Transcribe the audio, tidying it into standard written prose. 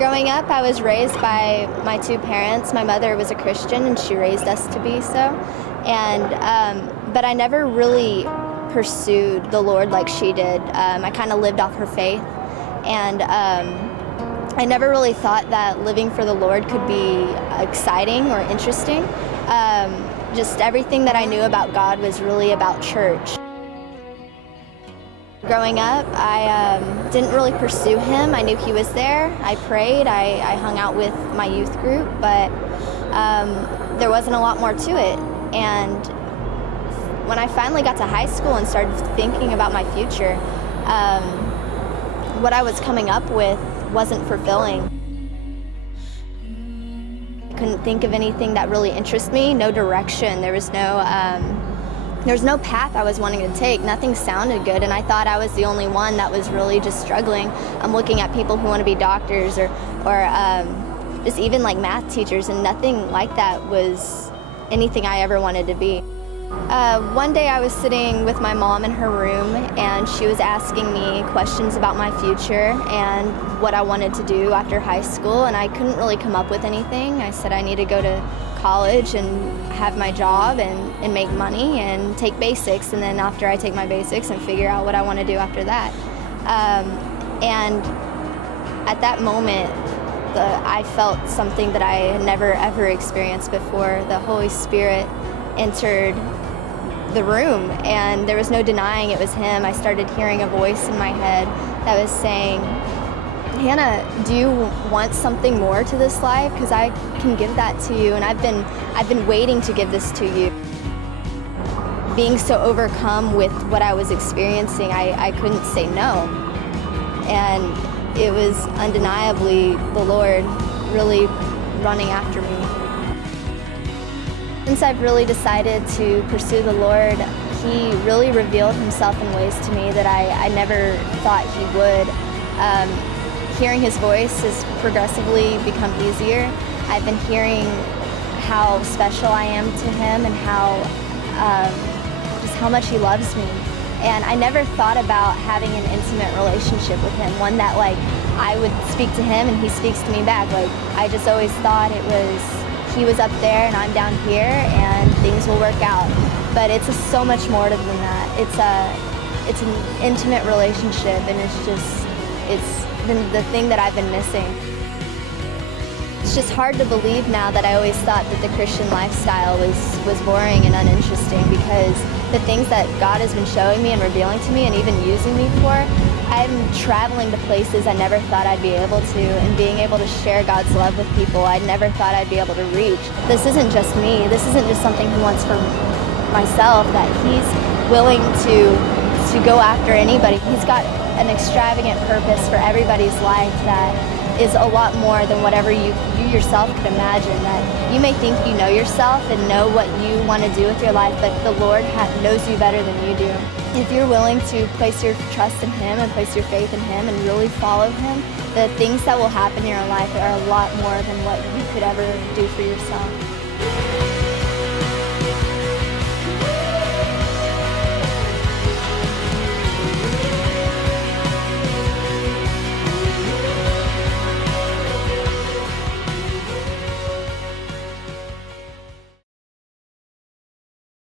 Growing up, I was raised by my two parents. My mother was a Christian, and she raised us to be so. But I never really pursued the Lord like she did. I kind of lived off her faith, and I never really thought that living for the Lord could be exciting or interesting. Just everything that I knew about God was really about church. Growing up, I didn't really pursue Him. I knew He was there. I prayed. I hung out with my youth group, but there wasn't a lot more to it. And when I finally got to high school and started thinking about my future, what I was coming up with wasn't fulfilling. I couldn't think of anything that really interested me, no direction. There was no path I was wanting to take. Nothing sounded good, and I thought I was the only one that was really just struggling. I'm looking at people who want to be doctors or just even like math teachers, and nothing like that was anything I ever wanted to be. One day I was sitting with my mom in her room, and she was asking me questions about my future and what I wanted to do after high school, and I couldn't really come up with anything. I said I need to go to college and have my job and make money and take basics, and then after I take my basics and figure out what I want to do after that. And at that moment, I felt something that I had never ever experienced before. The Holy Spirit entered the room, and there was no denying it was Him. I started hearing a voice in my head that was saying, "Hannah, do you want something more to this life? Because I can give that to you, and I've been waiting to give this to you." Being so overcome with what I was experiencing, I couldn't say no. And it was undeniably the Lord really running after me. Since I've really decided to pursue the Lord, He really revealed Himself in ways to me that I never thought He would. Hearing His voice has progressively become easier. I've been hearing how special I am to Him and just how much He loves me. And I never thought about having an intimate relationship with Him, one that like I would speak to Him and He speaks to me back. Like I just always thought it was He was up there and I'm down here and things will work out. But it's so much more than that. It's an intimate relationship, and it's the thing that I've been missing. It's just hard to believe now that I always thought that the Christian lifestyle was boring and uninteresting, because the things that God has been showing me and revealing to me and even using me for, I'm traveling to places I never thought I'd be able to, and being able to share God's love with people I never thought I'd be able to reach. This isn't just me. This isn't just something He wants for myself, that He's willing to go after anybody. He's got an extravagant purpose for everybody's life that is a lot more than whatever you yourself could imagine. That you may think you know yourself and know what you want to do with your life, but the Lord knows you better than you do. If you're willing to place your trust in Him and place your faith in Him and really follow Him, the things that will happen in your life are a lot more than what you could ever do for yourself.